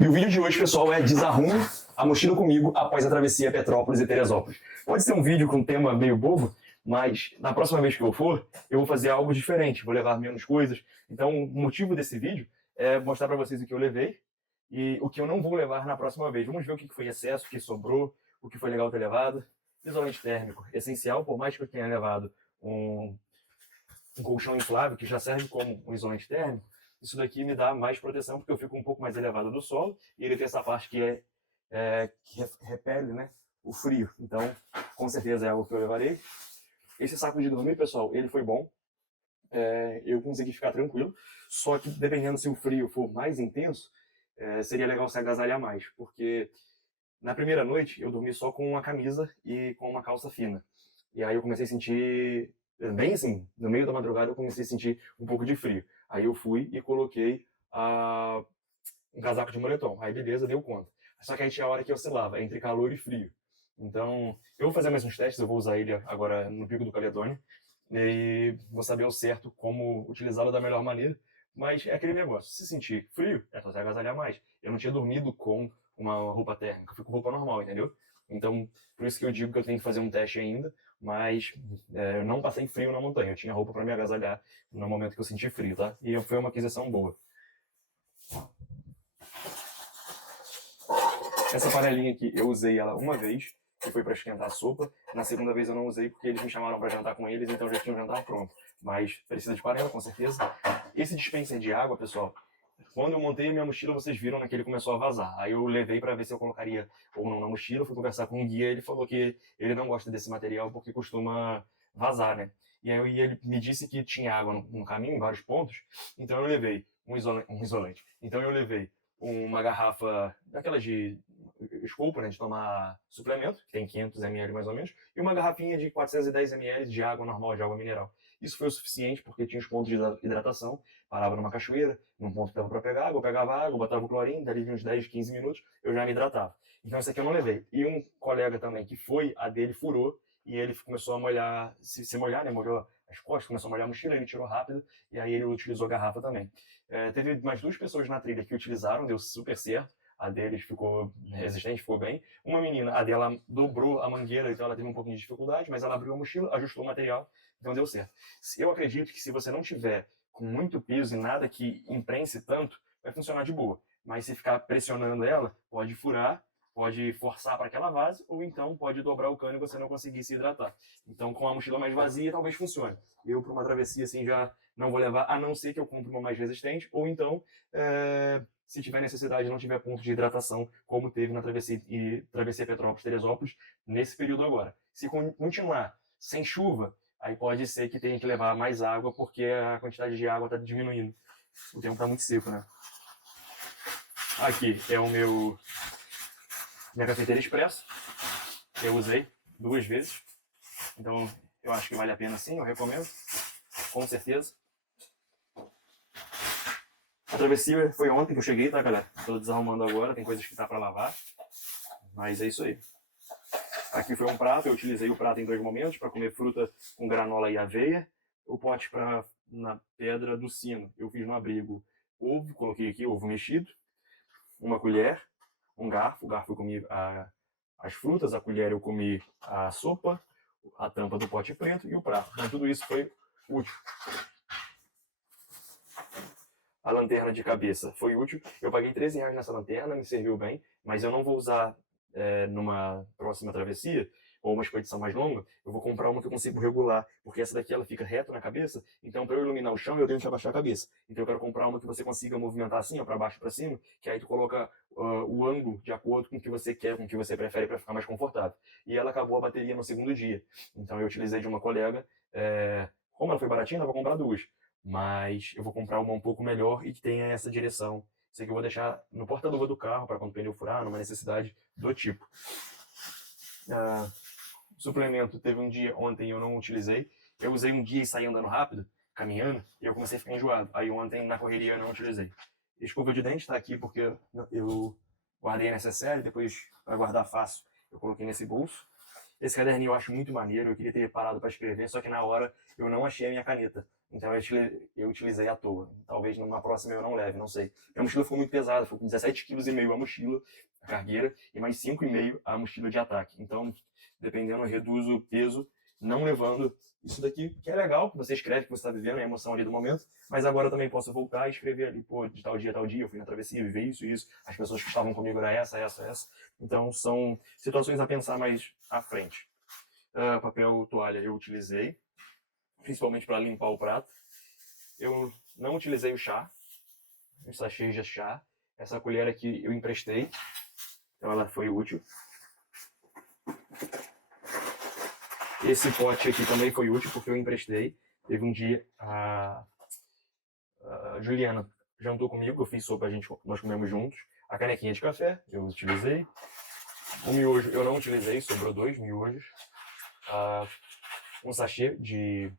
E o vídeo de hoje, pessoal, é desarrume a mochila comigo após a travessia Petrópolis e Teresópolis. Pode ser um vídeo com um tema meio bobo, mas na próxima vez que eu for, eu vou fazer algo diferente, vou levar menos coisas. Então, o motivo desse vídeo é mostrar para vocês o que eu levei e o que eu não vou levar na próxima vez. Vamos ver o que foi excesso, o que sobrou, o que foi legal ter levado. Isolante térmico, essencial, por mais que eu tenha levado um colchão inflável, que já serve como um isolante térmico, isso daqui me dá mais proteção, porque eu fico um pouco mais elevado do solo, e ele tem essa parte que repele, né, o frio. Então, com certeza é algo que eu levarei. Esse saco de dormir, pessoal, ele foi bom. Eu consegui ficar tranquilo, só que dependendo se o frio for mais intenso, seria legal se agasalhar mais, porque na primeira noite eu dormi só com uma camisa e com uma calça fina. E aí eu comecei a sentir, bem assim, no meio da madrugada eu comecei a sentir um pouco de frio. Aí eu fui e coloquei um casaco de moletom. Aí beleza, deu conta. Só que aí tinha a hora que oscilava entre calor e frio. Então, eu vou fazer mais uns testes, eu vou usar ele agora no Pico do Caledônio. E vou saber ao certo como utilizá-lo da melhor maneira. Mas é aquele negócio, se sentir frio, é só se agasalhar mais. Eu não tinha dormido com uma roupa térmica, eu fui com roupa normal, entendeu? Então, por isso que eu digo que eu tenho que fazer um teste ainda, mas eu não passei frio na montanha, eu tinha roupa para me agasalhar no momento que eu senti frio, tá? E foi uma aquisição boa. Essa panelinha aqui, eu usei ela uma vez, que foi para esquentar a sopa. Na segunda vez eu não usei porque eles me chamaram para jantar com eles, então já tinha um jantar pronto. Mas precisa de panela, com certeza. Esse dispenser de água, pessoal, quando eu montei a minha mochila, vocês viram, né, que ele começou a vazar. Aí eu levei para ver se eu colocaria ou não na mochila, fui conversar com o guia, ele falou que ele não gosta desse material porque costuma vazar, né? E aí ele me disse que tinha água no caminho, em vários pontos, então eu levei um isolante. Então eu levei uma garrafa daquelas de escopo, né, de tomar suplemento, que tem 500 ml mais ou menos, e uma garrafinha de 410 ml de água normal, de água mineral. Isso foi o suficiente porque tinha os pontos de hidratação, parava numa cachoeira, num ponto que dava para pegar água, eu pegava água, botava o clorinho, dali de uns 10, 15 minutos, eu já me hidratava. Então esse aqui eu não levei. E um colega também que foi, a dele furou, e ele começou a molhar, se molhar, né, molhou as costas, começou a molhar a mochila, ele tirou rápido, e aí ele utilizou a garrafa também. Teve mais 2 pessoas na trilha que utilizaram, deu super certo, a deles ficou resistente, ficou bem. Uma menina, a dela dobrou a mangueira, então ela teve um pouquinho de dificuldade, mas ela abriu a mochila, ajustou o material, então deu certo. Eu acredito que se você não tiver com muito peso e nada que imprense tanto, vai funcionar de boa. Mas se ficar pressionando ela, pode furar, pode forçar para que ela vaze, ou então pode dobrar o cano e você não conseguir se hidratar. Então, com a mochila mais vazia, talvez funcione. Eu, para uma travessia assim, já não vou levar, a não ser que eu compre uma mais resistente, ou então, se tiver necessidade e não tiver ponto de hidratação, como teve na travessia Petrópolis-Teresópolis, nesse período agora. Se continuar sem chuva, aí pode ser que tenha que levar mais água, porque a quantidade de água está diminuindo. O tempo está muito seco, né? Aqui é minha cafeteira expresso. Eu usei 2 vezes. Então, eu acho que vale a pena sim, eu recomendo. Com certeza. A travessia foi ontem que eu cheguei, tá, galera? Tô desarrumando agora, tem coisas que tá para lavar. Mas é isso aí. Aqui foi um prato, eu utilizei o prato em 2 momentos, para comer fruta com granola e aveia. O pote na pedra do sino, eu fiz no abrigo ovo, coloquei aqui ovo mexido, uma colher, um garfo, o garfo eu comi as frutas, a colher eu comi a sopa, a tampa do pote preto e o prato. Então tudo isso foi útil. A lanterna de cabeça foi útil. Eu paguei R$13 nessa lanterna, me serviu bem, mas eu não vou usar numa próxima travessia ou uma expedição mais longa. Eu vou comprar uma que eu consigo regular, porque essa daqui ela fica reta na cabeça, então para eu iluminar o chão eu tenho que abaixar a cabeça. Então eu quero comprar uma que você consiga movimentar assim, para baixo para cima, que aí tu coloca o ângulo de acordo com o que você quer, com o que você prefere para ficar mais confortável. E ela acabou a bateria no segundo dia, então eu utilizei de uma colega. Como ela foi baratinha, eu vou comprar 2. Mas eu vou comprar uma um pouco melhor e que tenha essa direção. Isso aqui eu vou deixar no porta-luva do carro para quando o pneu furar, numa necessidade do tipo. Suplemento, teve um dia ontem eu não utilizei. Eu usei um dia e saí andando rápido, caminhando, e eu comecei a ficar enjoado. Aí ontem na correria eu não utilizei. Escova de dente está aqui porque eu guardei a necessaire, depois para guardar fácil eu coloquei nesse bolso. Esse caderninho eu acho muito maneiro, eu queria ter parado para escrever, só que na hora eu não achei a minha caneta. Então eu utilizei à toa. Talvez numa próxima eu não leve, não sei. Minha mochila ficou muito pesada, foi com 17,5 kg a mochila, a cargueira, e mais 5,5 kg a mochila de ataque. Então, dependendo, eu reduzo o peso, não levando isso daqui, que é legal, você escreve o que você está vivendo, é a emoção ali do momento, mas agora eu também posso voltar e escrever ali, pô, de tal dia, eu fui na travessia, vivi isso, isso, as pessoas que estavam comigo era essa. Então, são situações a pensar mais à frente. Papel toalha eu utilizei, principalmente para limpar o prato. Eu não utilizei o chá, os sachês de chá. Essa colher aqui eu emprestei, então ela foi útil. Esse pote aqui também foi útil porque eu emprestei. Teve um dia a Juliana jantou comigo, eu fiz sopa, nós comemos juntos. A canequinha de café eu utilizei. O miojo eu não utilizei, sobrou 2 miojos. Um sachê de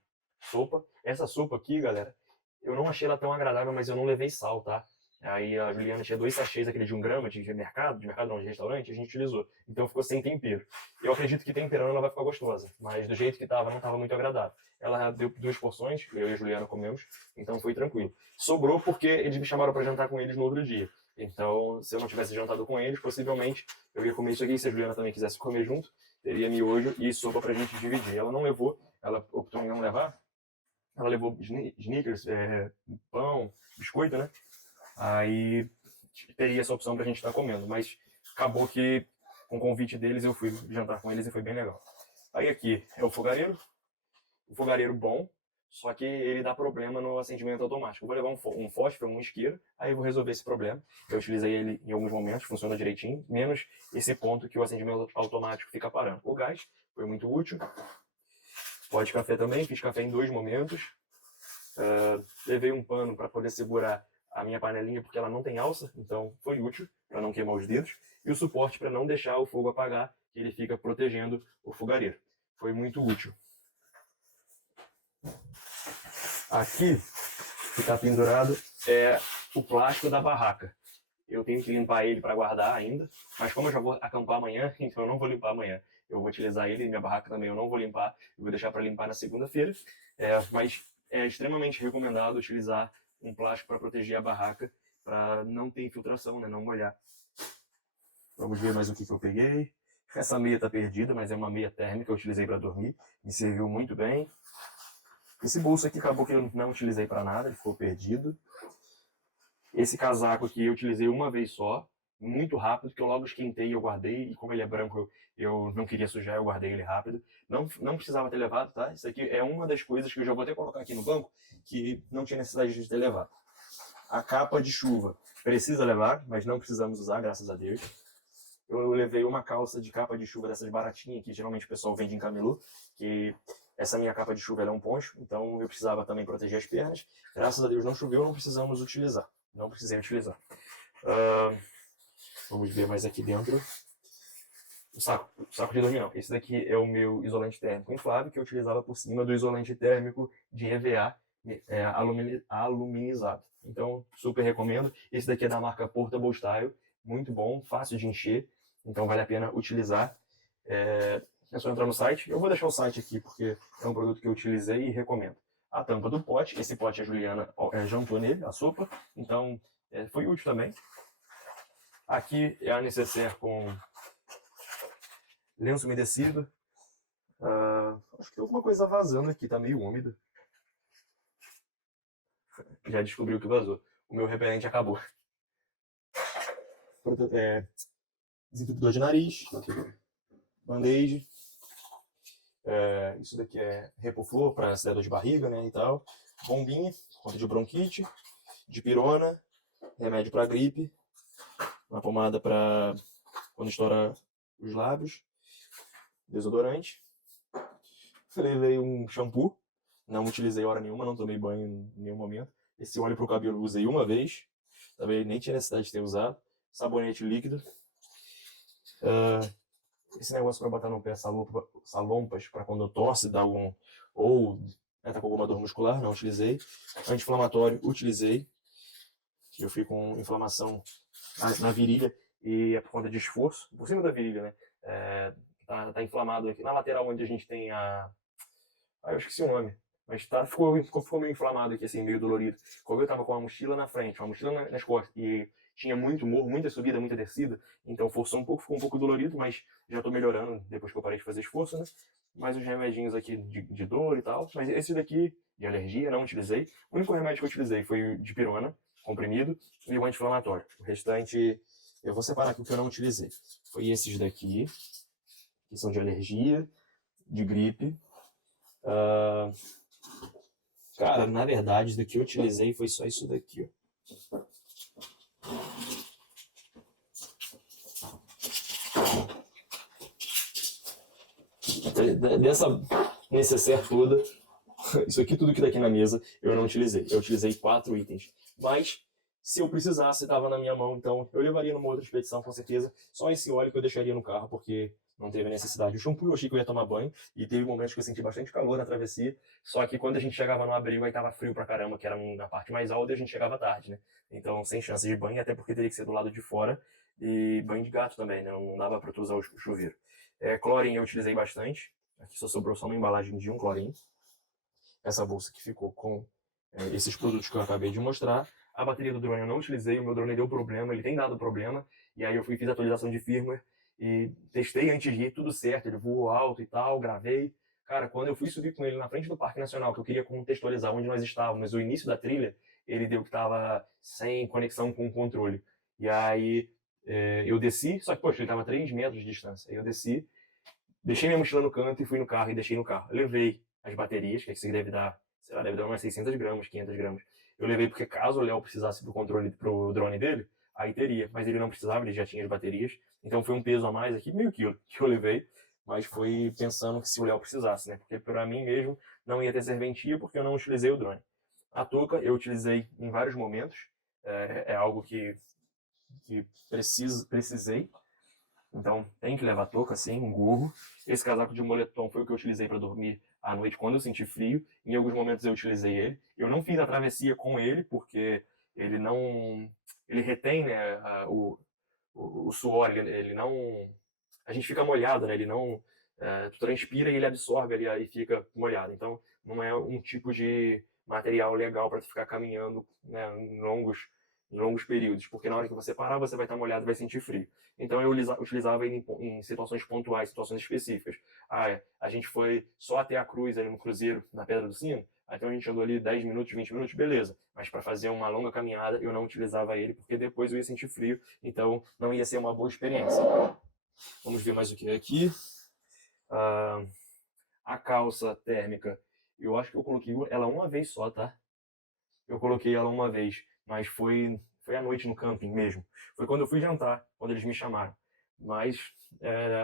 sopa. Essa sopa aqui, galera, eu não achei ela tão agradável, mas eu não levei sal, tá? Aí a Juliana tinha 2 sachês, aquele de 1 grama, de mercado não, de restaurante, a gente utilizou. Então ficou sem tempero. Eu acredito que temperando ela vai ficar gostosa, mas do jeito que tava, não tava muito agradável. Ela deu 2 porções, eu e a Juliana comemos, então foi tranquilo. Sobrou porque eles me chamaram para jantar com eles no outro dia. Então, se eu não tivesse jantado com eles, possivelmente eu ia comer isso aqui. Se a Juliana também quisesse comer junto, teria miojo e sopa pra gente dividir. Ela não levou, ela optou em não levar. Ela levou Snickers, pão, biscoito, né? Aí teria essa opção pra gente estar comendo, mas acabou que com o convite deles eu fui jantar com eles e foi bem legal. Aí aqui é o fogareiro bom, só que ele dá problema no acendimento automático. Eu vou levar um fósforo, um isqueiro, aí eu vou resolver esse problema. Eu utilizei ele em alguns momentos, funciona direitinho, menos esse ponto que o acendimento automático fica parando. O gás foi muito útil. Pó de café também, fiz café em 2 momentos. Levei um pano para poder segurar a minha panelinha, porque ela não tem alça, então foi útil para não queimar os dedos. E o suporte para não deixar o fogo apagar, que ele fica protegendo o fogareiro. Foi muito útil. Aqui, que está pendurado, é o plástico da barraca. Eu tenho que limpar ele para guardar ainda, mas como eu já vou acampar amanhã, então eu não vou limpar amanhã. Eu vou utilizar ele, minha barraca também eu não vou limpar, eu vou deixar para limpar na segunda-feira. Mas é extremamente recomendado utilizar um plástico para proteger a barraca, para não ter infiltração, né, não molhar. Vamos ver mais o que eu peguei. Essa meia está perdida, mas é uma meia térmica, eu utilizei para dormir, me serviu muito bem. Esse bolso aqui acabou que eu não utilizei para nada, ele ficou perdido. Esse casaco aqui eu utilizei uma vez só, muito rápido, que eu logo esquentei e eu guardei, e como ele é branco, eu não queria sujar, eu guardei ele rápido. Não precisava ter levado, tá? Isso aqui é uma das coisas que eu já vou até colocar aqui no banco, que não tinha necessidade de ter levado. A capa de chuva precisa levar, mas não precisamos usar, graças a Deus. Eu levei uma calça de capa de chuva dessas baratinhas, que geralmente o pessoal vende em camelô, que essa minha capa de chuva ela é um poncho, então eu precisava também proteger as pernas. Graças a Deus não choveu, não precisamos utilizar. Não precisei utilizar. Vamos ver mais aqui dentro. O saco de dormir não. Esse daqui é o meu isolante térmico inflável, que eu utilizava por cima do isolante térmico de EVA aluminizado. Então, super recomendo. Esse daqui é da marca Portable Style. Muito bom, fácil de encher. Então, vale a pena utilizar. É só entrar no site. Eu vou deixar o site aqui, porque é um produto que eu utilizei e recomendo. A tampa do pote. Esse pote a Juliana jantou nele, a sopa. Então, foi útil também. Aqui é a necessaire com lenço umedecido. Acho que tem alguma coisa vazando aqui, tá meio úmido. Já descobriu que vazou. O meu repelente acabou. Desentupidor de nariz. Band-aid. Isso daqui é Repoflor para essa dor de barriga, né, e tal. Bombinha, conta de bronquite. Dipirona, remédio para gripe. Uma pomada para quando estoura os lábios. Desodorante. Levei um shampoo. Não utilizei hora nenhuma, não tomei banho em nenhum momento. Esse óleo para o cabelo eu usei uma vez. Também nem tinha necessidade de ter usado. Sabonete líquido. Esse negócio para botar no pé, salompas, para quando torce, dá algum... Ou tá com alguma dor muscular, não utilizei. Anti-inflamatório, utilizei. Eu fico com inflamação na virilha e é por conta de esforço. Por cima da virilha, né? tá inflamado aqui na lateral onde a gente tem a... Ah, eu esqueci o nome. Mas ficou meio inflamado aqui, assim, meio dolorido. Quando eu tava com a mochila na frente, uma mochila nas costas, e tinha muito morro, muita subida, muita descida, então forçou um pouco, ficou um pouco dolorido, mas já tô melhorando depois que eu parei de fazer esforço, né? Mais uns remedinhos aqui de dor e tal. Mas esse daqui, de alergia, não utilizei. O único remédio que eu utilizei foi o de pirona, comprimido, e o anti-inflamatório. O restante, eu vou separar aqui o que eu não utilizei. Foi esses daqui, que são de alergia, de gripe. Cara, na verdade, do que eu utilizei foi só isso daqui, ó. Dessa necessaire toda, isso aqui, tudo que tá aqui na mesa, eu não utilizei. Eu utilizei 4 itens. Mas, se eu precisasse, estava na minha mão, então eu levaria numa outra expedição, com certeza. Só esse óleo que eu deixaria no carro, porque não teve necessidade. O shampoo eu achei que eu ia tomar banho, e teve momentos que eu senti bastante calor na travessia, só que quando a gente chegava no abrigo, aí tava frio pra caramba, que era na parte mais alta, e a gente chegava tarde, né? Então, sem chance de banho, até porque teria que ser do lado de fora, e banho de gato também, né? Não dava pra tu usar o chuveiro. Chlorine eu utilizei bastante, aqui só sobrou só uma embalagem de um chlorine. Essa bolsa que ficou com esses produtos que eu acabei de mostrar. A bateria do drone eu não utilizei, o meu drone deu problema, ele tem dado problema, e aí eu fiz a atualização de firmware, e testei antes de ir, tudo certo, ele voou alto e tal, gravei. Cara, quando eu fui subir com ele na frente do Parque Nacional, que eu queria contextualizar onde nós estávamos, o início da trilha, ele deu que estava sem conexão com o controle. E aí eu desci, só que, poxa, ele estava a 3 metros de distância. Aí eu desci, deixei minha mochila no canto e fui no carro e deixei no carro. Eu levei as baterias, que isso deve dar, sei lá, deve dar umas 600 gramas, 500 gramas. Eu levei porque caso o Léo precisasse do controle pro drone dele, aí teria, mas ele não precisava, ele já tinha as baterias. Então foi um peso a mais aqui, meio quilo, que eu levei, mas foi pensando que se o Léo precisasse, né? Porque para mim mesmo não ia ter serventia porque eu não utilizei o drone. A touca eu utilizei em vários momentos, é algo que precisei. Então tem que levar touca, sim, um gorro. Esse casaco de moletom foi o que eu utilizei para dormir à noite quando eu senti frio. Em alguns momentos eu utilizei ele. Eu não fiz a travessia com ele porque ele não, ele retém, né, o suor, ele não, a gente fica molhado, né? Ele não, tu transpira e ele absorve ali e fica molhado. Então não é um tipo de material legal para tu ficar caminhando, né, em longos períodos, porque na hora que você parar, você vai estar molhado e vai sentir frio. Então eu utilizava ele em situações pontuais, situações específicas. A gente foi só até a cruz ali no cruzeiro, na Pedra do Sino, então a gente andou ali 10 minutos, 20 minutos, beleza. Mas para fazer uma longa caminhada, eu não utilizava ele, porque depois eu ia sentir frio, então não ia ser uma boa experiência. Vamos ver mais o que é aqui. A calça térmica, eu acho que eu coloquei ela uma vez só, tá? Eu coloquei ela uma vez, mas foi à noite no camping mesmo. Foi quando eu fui jantar, quando eles me chamaram. Mas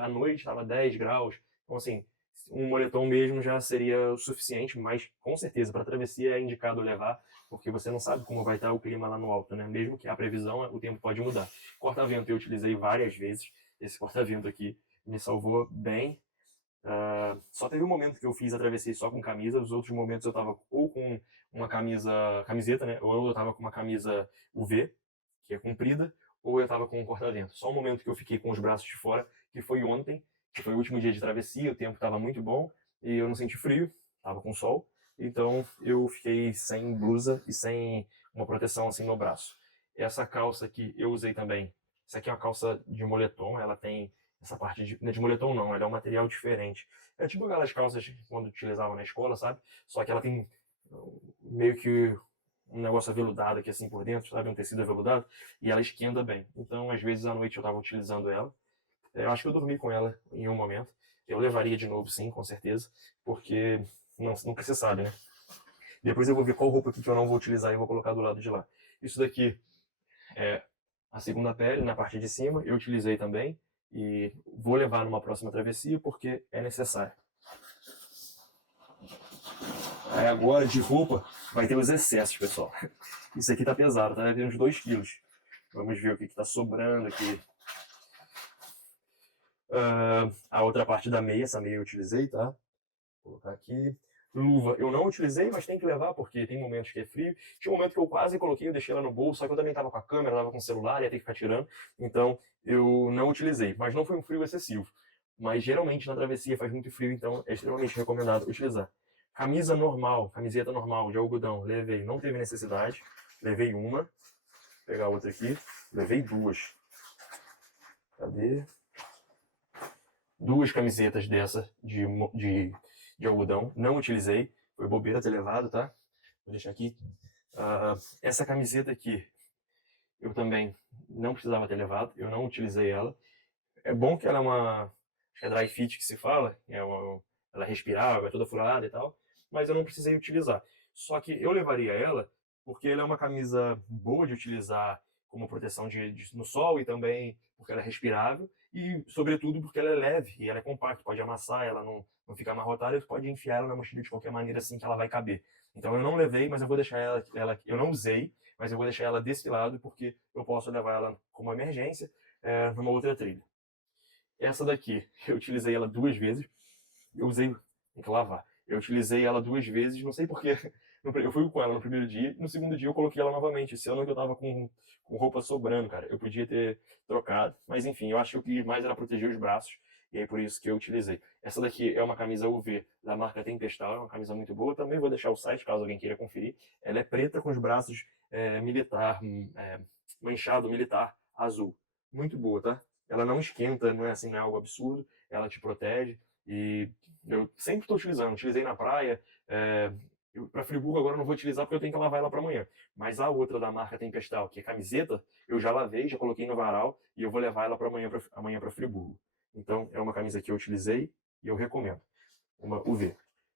à noite estava 10 graus, então assim, um moletom mesmo já seria o suficiente, mas com certeza para travessia é indicado levar, porque você não sabe como vai estar o clima lá no alto, né? Mesmo que a previsão, o tempo pode mudar. Corta-vento eu utilizei várias vezes, esse corta-vento aqui me salvou bem. Só teve um momento que eu fiz a travessia só com camisa, os outros momentos eu tava ou com uma camiseta, né? Ou eu tava com uma camisa UV, que é comprida, ou eu tava com um corta-vento. Só um momento que eu fiquei com os braços de fora, que foi ontem, que foi o último dia de travessia, o tempo tava muito bom, e eu não senti frio, tava com sol, então eu fiquei sem blusa e sem uma proteção assim no braço. Essa calça aqui eu usei também, essa aqui é uma calça de moletom, ela tem essa parte de moletom não, ela é um material diferente. É tipo aquelas calças que quando utilizava na escola, sabe? Só que ela tem meio que um negócio aveludado aqui assim por dentro, sabe? Um tecido aveludado, e ela esquenta bem. Então, às vezes, à noite eu estava utilizando ela. Eu acho que eu dormi com ela em um momento. Eu levaria de novo, sim, com certeza, porque nunca se sabe, né? Depois eu vou ver qual roupa aqui que eu não vou utilizar e vou colocar do lado de lá. Isso daqui é a segunda pele, na parte de cima, eu utilizei também. E vou levar numa próxima travessia porque é necessário. Aí agora de roupa vai ter os excessos, pessoal. Isso aqui tá pesado, tá? Vai ter uns 2 quilos. Vamos ver o que tá sobrando aqui. A outra parte da meia, essa meia eu utilizei, tá? Vou colocar aqui. Luva eu não utilizei, mas tem que levar porque tem momentos que é frio. Tinha um momento que eu quase coloquei, eu deixei ela no bolso, só que eu também tava com a câmera, tava com o celular, ia ter que ficar tirando. Então eu não utilizei, mas não foi um frio excessivo. mas geralmente na travessia faz muito frio, então é extremamente recomendado utilizar. Camisa normal, camiseta normal de algodão, levei, não teve necessidade, levei uma, vou pegar outra aqui, levei duas. Cadê? Duas camisetas dessa de algodão, não utilizei, foi bobeira ter levado, tá? Vou deixar aqui. Essa camiseta aqui, eu também não precisava ter levado, eu não utilizei ela. É bom que ela é uma, acho que é dry fit que se fala, ela é respirável, é toda furada e tal, mas eu não precisei utilizar. Só que eu levaria ela porque ela é uma camisa boa de utilizar como proteção no sol e também porque ela é respirável e, sobretudo, porque ela é leve e ela é compacta, pode amassar, ela não fica amarrotada e tu pode enfiar ela na mochila de qualquer maneira assim que ela vai caber. Então eu não levei, mas eu vou deixar ela eu não usei, mas eu vou deixar ela desse lado porque eu posso levar ela como emergência numa outra trilha. Essa daqui, eu utilizei ela 2 vezes. Eu usei, tem que lavar. Eu utilizei ela 2 vezes, não sei porquê. Eu fui com ela no primeiro dia, e no segundo dia eu coloquei ela novamente. Esse ano que eu tava com roupa sobrando, cara. Eu podia ter trocado, mas enfim, eu acho que o que mais era proteger os braços, e aí por isso que eu utilizei. Essa daqui é uma camisa UV da marca Tempestal, é uma camisa muito boa. Também vou deixar o site, caso alguém queira conferir. Ela é preta com os braços militar, manchado militar azul. Muito boa, tá? Ela não esquenta, não é assim, não é algo absurdo. Ela te protege. E eu sempre estou utilizando. Utilizei na praia. Para Friburgo agora eu não vou utilizar porque eu tenho que lavar ela para amanhã. Mas a outra da marca Tempestal, que é camiseta, eu já lavei, já coloquei no varal e eu vou levar ela para amanhã para Friburgo. Então é uma camisa que eu utilizei e eu recomendo. Uma UV.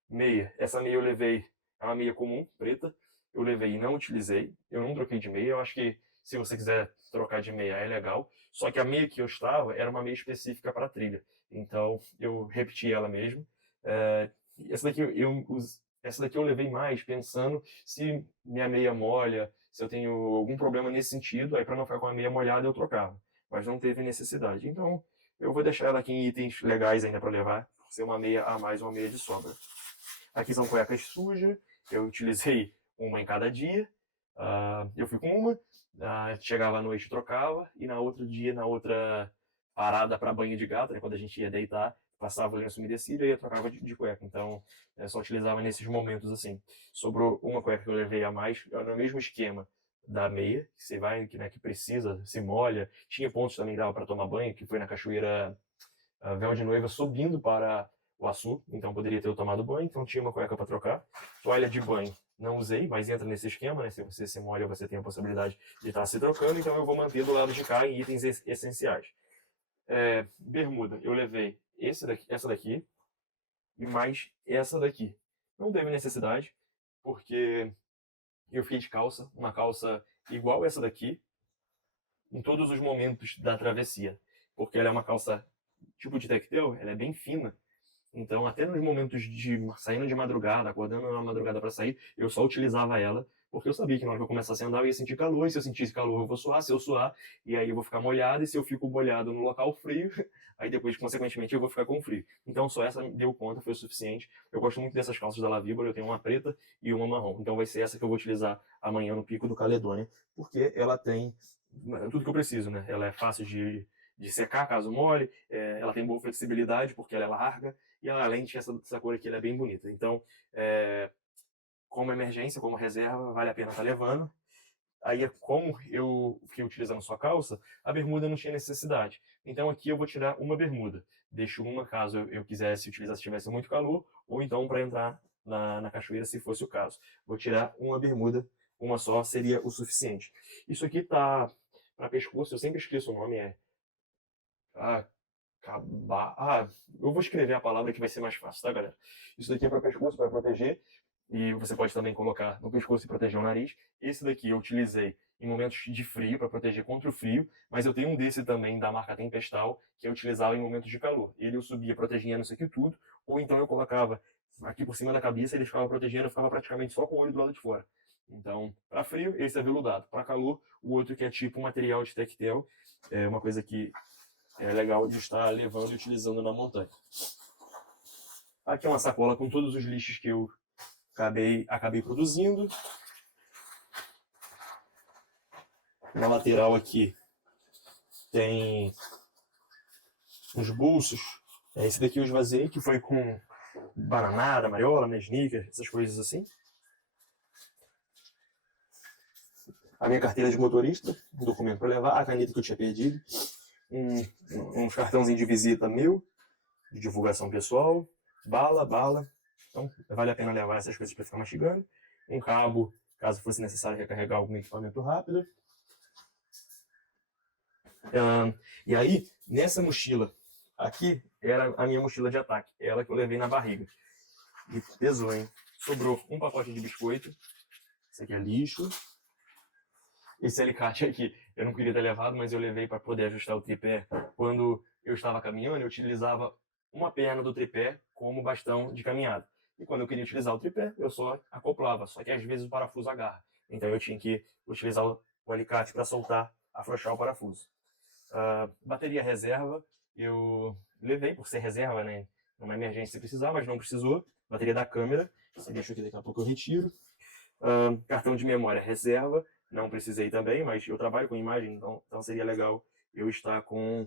Meia. Essa meia eu levei, é uma meia comum, preta. Eu levei e não utilizei. Eu não troquei de meia. Eu acho que se você quiser trocar de meia é legal. Só que a meia que eu estava era uma meia específica para trilha. Então eu repeti ela mesmo. Essa daqui eu levei mais pensando se minha meia molha, se eu tenho algum problema nesse sentido, aí para não ficar com a meia molhada eu trocava. Mas não teve necessidade. Então eu vou deixar ela aqui em itens legais ainda para levar, por ser uma meia a mais, uma meia de sobra. Aqui são cuecas sujas, eu utilizei uma em cada dia. Eu fui com uma, chegava à noite trocava, e na outro dia, na outra parada para banho de gato, né, quando a gente ia deitar, passava o lenço umedecido e ia trocava de cueca. Então, eu só utilizava nesses momentos assim. Sobrou uma cueca que eu levei a mais, no mesmo esquema da meia, que você vai, que precisa, se molha. Tinha pontos também que dava para tomar banho, que foi na cachoeira Véu de Noiva, subindo para o Açu, então poderia ter tomado banho, então tinha uma cueca para trocar. Toalha de banho não usei, mas entra nesse esquema, né? Se você se molha, você tem a possibilidade de estar se trocando, então eu vou manter do lado de cá em itens essenciais. Bermuda, eu levei essa daqui e mais essa daqui. Não teve necessidade, porque eu fiquei de calça, uma calça igual essa daqui, em todos os momentos da travessia, porque ela é uma calça tipo de tectel, ela é bem fina. Então, até nos momentos de saindo de madrugada, acordando na madrugada para sair, eu só utilizava ela, porque eu sabia que na hora que eu começasse a andar eu ia sentir calor, e se eu sentisse calor eu vou suar, se eu suar, e aí eu vou ficar molhado, e se eu fico molhado no local frio, aí depois, consequentemente, eu vou ficar com frio. Então, só essa deu conta, foi o suficiente. Eu gosto muito dessas calças da Lavibra, eu tenho uma preta e uma marrom. Então, vai ser essa que eu vou utilizar amanhã no Pico do Caledônia, porque ela tem tudo que eu preciso, né? Ela é fácil de secar caso molhe, ela tem boa flexibilidade porque ela é larga, e além de essa cor aqui, ela é bem bonita. Então, como emergência, como reserva, vale a pena estar levando. Aí, como eu fiquei utilizando só calça, a bermuda não tinha necessidade. Então, aqui eu vou tirar uma bermuda. Deixo uma caso eu quisesse utilizar se tivesse muito calor, ou então para entrar na cachoeira, se fosse o caso. Vou tirar uma bermuda, uma só seria o suficiente. Isso aqui tá para pescoço, eu sempre esqueço o nome, eu vou escrever a palavra que vai ser mais fácil, tá, galera? Isso daqui é para pescoço, para proteger, e você pode também colocar no pescoço e proteger o nariz. Esse daqui eu utilizei em momentos de frio, para proteger contra o frio, mas eu tenho um desse também da marca Tempestal, que eu utilizava em momentos de calor. Ele eu subia protegendo isso aqui tudo, ou então eu colocava aqui por cima da cabeça, ele ficava protegendo, eu ficava praticamente só com o olho do lado de fora. Então, para frio, esse é veludado. Para calor, o outro que é tipo material de tectel, é uma coisa que é legal de estar levando e utilizando na montanha. Aqui é uma sacola com todos os lixos que eu acabei produzindo. Na lateral aqui tem uns bolsos Esse daqui eu esvaziei, que foi com bananada, mariola, mesnica, essas coisas assim. A minha carteira de motorista, um documento para levar, a caneta que eu tinha perdido, uns cartãozinhos de visita meu, de divulgação pessoal, bala. Então, vale a pena levar essas coisas para ficar mastigando. Um cabo, caso fosse necessário recarregar algum equipamento rápido. E aí, nessa mochila aqui, era a minha mochila de ataque. Ela que eu levei na barriga. E pesou, hein? Sobrou um pacote de biscoito. Esse aqui é lixo. Esse alicate aqui, eu não queria ter levado, mas eu levei para poder ajustar o tripé. Quando eu estava caminhando, eu utilizava uma perna do tripé como bastão de caminhada. E quando eu queria utilizar o tripé, eu só acoplava. Só que às vezes o parafuso agarra. Então eu tinha que utilizar o alicate para soltar, afrouxar o parafuso. Bateria reserva, eu levei por ser reserva, né? Numa emergência se precisar, mas não precisou. Bateria da câmera, você deixa aqui, daqui a pouco eu retiro. Cartão de memória reserva, não precisei também, mas eu trabalho com imagem, então seria legal eu estar com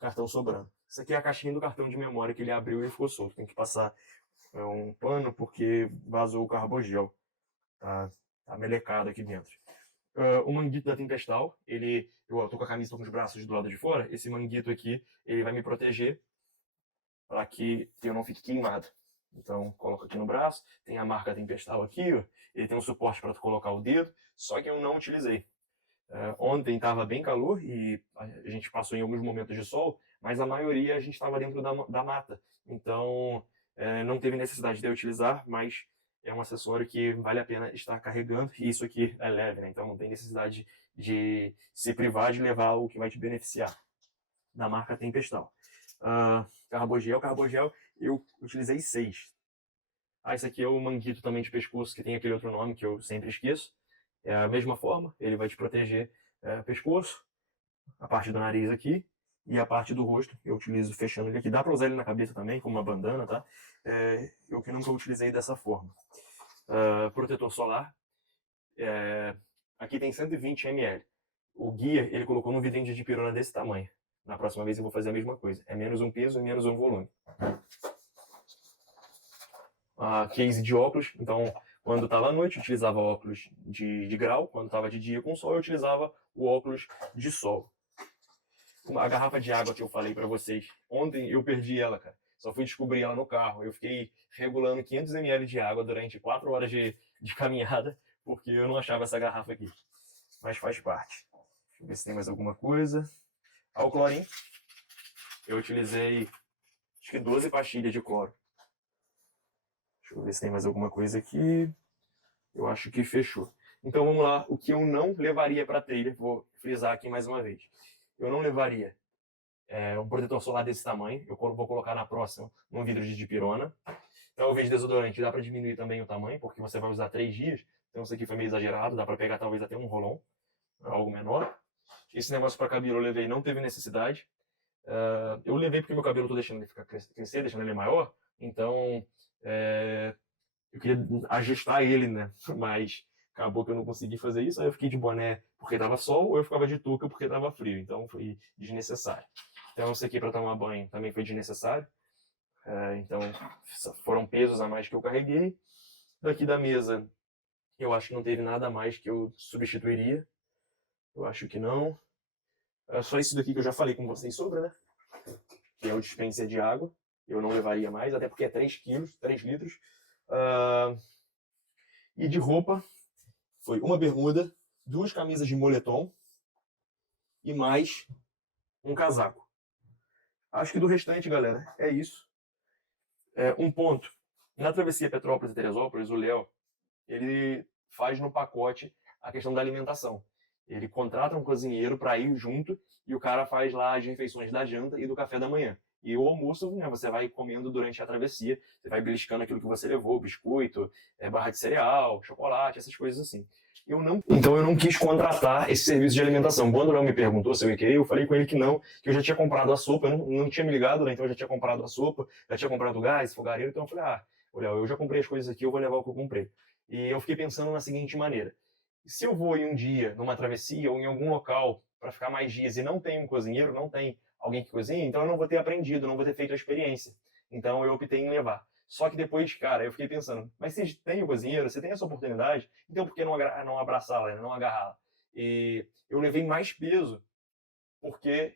cartão sobrando. Isso aqui é a caixinha do cartão de memória que ele abriu e ficou solto. Tem que passar um pano porque vazou o carbogel. Tá melecado aqui dentro. O manguito da Tempestal, eu tô com a camisa com os braços do lado de fora, esse manguito aqui, ele vai me proteger para que eu não fique queimado. Então, coloco aqui no braço, tem a marca Tempestal aqui, ó, ele tem um suporte para tu colocar o dedo, só que eu não utilizei. Ontem estava bem calor e a gente passou em alguns momentos de sol, mas a maioria a gente estava dentro da mata. Então, não teve necessidade de eu utilizar, mas é um acessório que vale a pena estar carregando, e isso aqui é leve, né? Então não tem necessidade de se privar de levar o que vai te beneficiar. Da marca Tempestal. Carbogel eu utilizei 6. Esse aqui é o manguito também de pescoço, que tem aquele outro nome que eu sempre esqueço. É a mesma forma, ele vai te proteger pescoço, a parte do nariz aqui, e a parte do rosto, eu utilizo fechando ele aqui. Dá para usar ele na cabeça também, como uma bandana, tá? Eu que nunca utilizei dessa forma. Protetor solar. Aqui tem 120 ml. O guia, ele colocou num vidrinho de dipirona desse tamanho. Na próxima vez eu vou fazer a mesma coisa. É menos um peso e menos um volume. Case de óculos. Então, quando estava à noite, eu utilizava óculos de grau. Quando estava de dia com sol, eu utilizava o óculos de sol. A garrafa de água que eu falei para vocês. Ontem eu perdi ela, cara. Só fui descobrir ela no carro. Eu fiquei regulando 500 ml de água durante 4 horas de caminhada, porque eu não achava essa garrafa aqui. Mas faz parte. Deixa eu ver se tem mais alguma coisa. O clorinho. Eu utilizei, acho que 12 pastilhas de cloro. Deixa eu ver se tem mais alguma coisa aqui. Eu acho que fechou. Então vamos lá. O que eu não levaria para trilha, vou frisar aqui mais uma vez. Eu não levaria um protetor solar desse tamanho. Eu vou colocar na próxima um vidro de dipirona. Talvez desodorante, dá para diminuir também o tamanho, porque você vai usar 3 dias. Então isso aqui foi meio exagerado. Dá para pegar talvez até um rolão, algo menor. Esse negócio para cabelo eu levei, não teve necessidade. Eu levei porque meu cabelo eu tô deixando ele ficar crescer, deixando ele maior. Então, eu queria ajustar ele, né? Mas acabou que eu não consegui fazer isso. Aí eu fiquei de boné porque tava sol, ou eu ficava de touca porque tava frio. Então foi desnecessário. Então isso aqui para tomar banho também foi desnecessário. Então foram pesos a mais que eu carreguei. Daqui da mesa, eu acho que não teve nada a mais que eu substituiria. Eu acho que não. Só isso daqui que eu já falei com vocês sobre, né? Que é o dispenser de água. Eu não levaria mais, até porque é 3 quilos, 3 litros. E de roupa, foi uma bermuda, 2 camisas de moletom e mais um casaco. Acho que do restante, galera, é isso. Um ponto. Na travessia Petrópolis e Teresópolis, o Léo, ele faz no pacote a questão da alimentação. Ele contrata um cozinheiro para ir junto e o cara faz lá as refeições da janta e do café da manhã. E o almoço, né, você vai comendo durante a travessia, você vai beliscando aquilo que você levou, biscoito, barra de cereal, chocolate, essas coisas assim. Então eu não quis contratar esse serviço de alimentação. Quando o Léo me perguntou se eu ia querer, eu falei com ele que não, que eu já tinha comprado a sopa, eu não tinha me ligado, né, então eu já tinha comprado a sopa, já tinha comprado o gás, fogareiro, então eu falei, Léo, eu já comprei as coisas aqui, eu vou levar o que eu comprei. E eu fiquei pensando na seguinte maneira: se eu vou em um dia, numa travessia ou em algum local para ficar mais dias e não tem um cozinheiro, não tem alguém que cozinha, então eu não vou ter aprendido, não vou ter feito a experiência. Então eu optei em levar. Só que depois, cara, eu fiquei pensando, mas se tem o cozinheiro, você tem essa oportunidade, então por que não abraçá-la, né? Não agarrá-la? E eu levei mais peso porque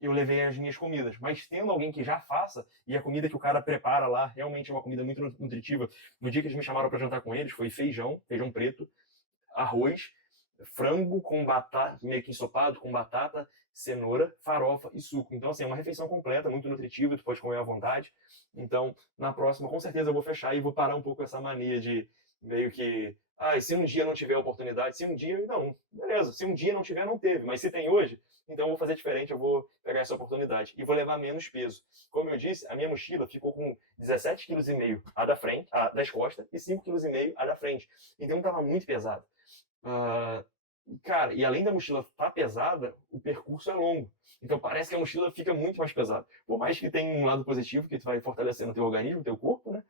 eu levei as minhas comidas. Mas tendo alguém que já faça, e a comida que o cara prepara lá realmente é uma comida muito nutritiva. No dia que eles me chamaram para jantar com eles, foi feijão preto, arroz, frango com batata, meio que ensopado, com batata, cenoura, farofa e suco. Então, assim, é uma refeição completa, muito nutritiva, tu pode comer à vontade. Então, na próxima, com certeza eu vou fechar e vou parar um pouco essa mania de meio que, e se um dia não tiver oportunidade, se um dia, não, beleza, se um dia não tiver, não teve, mas se tem hoje, então eu vou fazer diferente, eu vou pegar essa oportunidade e vou levar menos peso. Como eu disse, a minha mochila ficou com 17,5 kg a da frente, a das costas, e 5,5 kg a da frente. Então estava muito pesado. Cara, e além da mochila estar pesada, o percurso é longo. Então parece que a mochila fica muito mais pesada. Por mais que tenha um lado positivo, que tu vai fortalecendo o teu organismo, o teu corpo, né?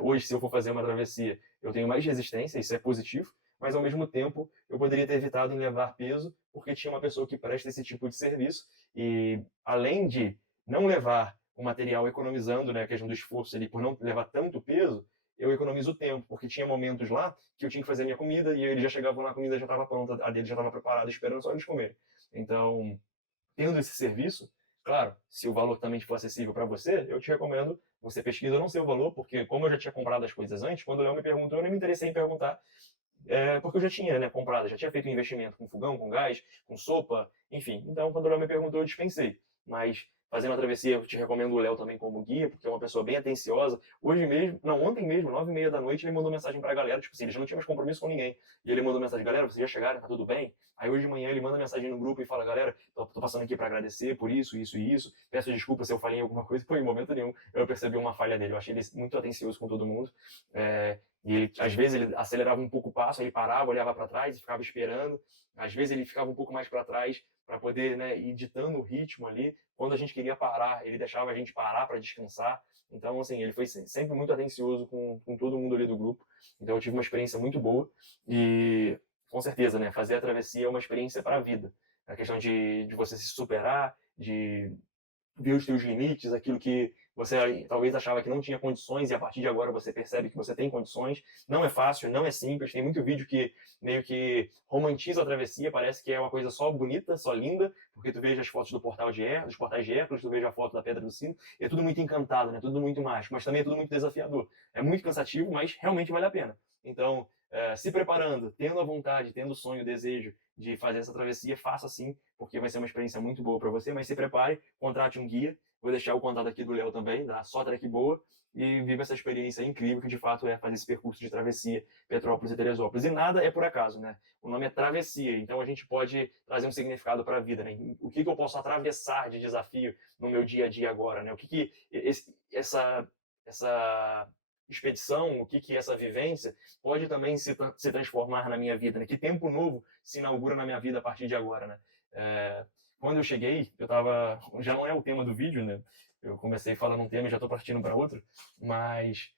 Hoje, se eu for fazer uma travessia, eu tenho mais resistência, isso é positivo. Mas, ao mesmo tempo, eu poderia ter evitado em levar peso, porque tinha uma pessoa que presta esse tipo de serviço. E, além de não levar o material economizando, né, a questão do esforço ali, por não levar tanto peso, eu economizo tempo, porque tinha momentos lá que eu tinha que fazer a minha comida e eles já chegavam lá, a comida já estava pronta, a dele já estava preparada, esperando só eles comerem. Então, tendo esse serviço, claro, se o valor também for acessível para você, eu te recomendo, você pesquisa, eu não sei o valor, porque como eu já tinha comprado as coisas antes, quando o Léo me perguntou, eu nem me interessei em perguntar, porque eu já tinha, né, comprado, já tinha feito um investimento com fogão, com gás, com sopa, enfim. Então, quando o Léo me perguntou, eu dispensei. Mas fazendo a travessia, eu te recomendo o Léo também como guia, porque é uma pessoa bem atenciosa. Hoje mesmo, não, ontem mesmo, 9h30 da noite, ele mandou mensagem pra galera, tipo assim, ele já não tinha mais compromisso com ninguém. E ele mandou mensagem, galera, vocês já chegaram, tá tudo bem? Aí hoje de manhã ele manda mensagem no grupo e fala, galera, tô passando aqui pra agradecer por isso, isso e isso. Peço desculpa se eu falei em alguma coisa, pô, em momento nenhum eu percebi uma falha dele. Eu achei ele muito atencioso com todo mundo. E ele, às vezes ele acelerava um pouco o passo, ele parava, olhava para trás e ficava esperando. Às vezes ele ficava um pouco mais para trás para poder, né, ir ditando o ritmo ali. Quando a gente queria parar, ele deixava a gente parar para descansar. Então, assim, ele foi sempre muito atencioso com todo mundo ali do grupo. Então eu tive uma experiência muito boa e, com certeza, né, fazer a travessia é uma experiência para a vida. A questão de você se superar, de ver os teus limites, aquilo que você talvez achava que não tinha condições e a partir de agora você percebe que você tem condições. Não é fácil, não é simples. Tem muito vídeo que meio que romantiza a travessia, parece que é uma coisa só bonita, só linda, porque tu veja as fotos dos portais de Hércules, tu veja a foto da Pedra do Sino, é tudo muito encantado, né? Tudo muito mágico, mas também é tudo muito desafiador. É muito cansativo, mas realmente vale a pena. Então, se preparando, tendo a vontade, tendo o sonho, o desejo de fazer essa travessia, faça sim, porque vai ser uma experiência muito boa para você, mas se prepare, contrate um guia, vou deixar o contato aqui do Léo também, da Só Trek Boa, e viva essa experiência incrível que de fato é fazer esse percurso de travessia Petrópolis e Teresópolis. E nada é por acaso, né? O nome é travessia, então a gente pode trazer um significado para a vida, né? O que eu posso atravessar de desafio no meu dia a dia agora, né? O que essa expedição, o que essa vivência pode também se transformar na minha vida, né? Que tempo novo se inaugura na minha vida a partir de agora, né? Quando eu cheguei, já não é o tema do vídeo, né? Eu comecei falando um tema e já estou partindo para outro, mas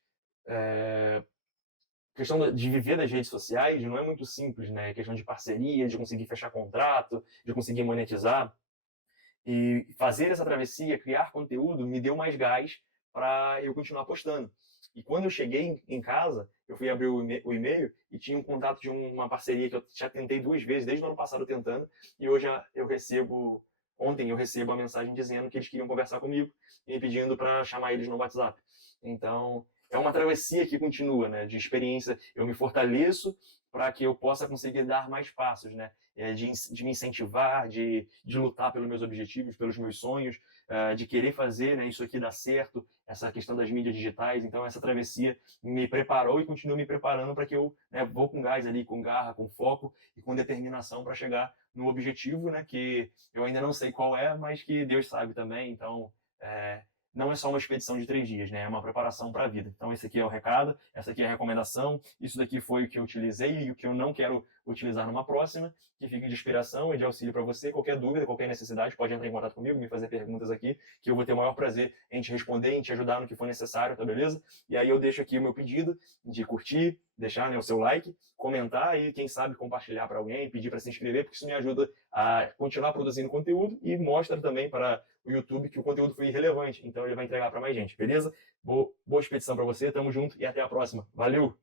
questão de viver das redes sociais não é muito simples, né? Questão de parceria, de conseguir fechar contrato, de conseguir monetizar. E fazer essa travessia, criar conteúdo, me deu mais gás para eu continuar postando. E quando eu cheguei em casa, eu fui abrir o e-mail e tinha um contato de uma parceria que eu já tentei 2 vezes, desde o ano passado tentando, e hoje ontem eu recebo a mensagem dizendo que eles queriam conversar comigo e me pedindo para chamar eles no WhatsApp. Então, é uma travessia que continua, né? De experiência, eu me fortaleço para que eu possa conseguir dar mais passos, né? De me incentivar, de lutar pelos meus objetivos, pelos meus sonhos, de querer fazer, né, isso aqui dar certo, essa questão das mídias digitais. Então essa travessia me preparou e continua me preparando para que eu, né, vou com gás ali, com garra, com foco e com determinação para chegar no objetivo, né, que eu ainda não sei qual é, mas que Deus sabe também. Então não é só uma expedição de 3 dias, né? É uma preparação para a vida. Então esse aqui é o recado, essa aqui é a recomendação, isso daqui foi o que eu utilizei e o que eu não quero utilizar numa próxima, que fique de inspiração e de auxílio para você. Qualquer dúvida, qualquer necessidade, pode entrar em contato comigo, me fazer perguntas aqui, que eu vou ter o maior prazer em te responder, em te ajudar no que for necessário, tá beleza? E aí eu deixo aqui o meu pedido de curtir, deixar, né, o seu like, comentar e, quem sabe, compartilhar para alguém, pedir para se inscrever, porque isso me ajuda a continuar produzindo conteúdo e mostra também para o YouTube que o conteúdo foi relevante. Então ele vai entregar para mais gente, beleza? Boa expedição para você, tamo junto e até a próxima. Valeu!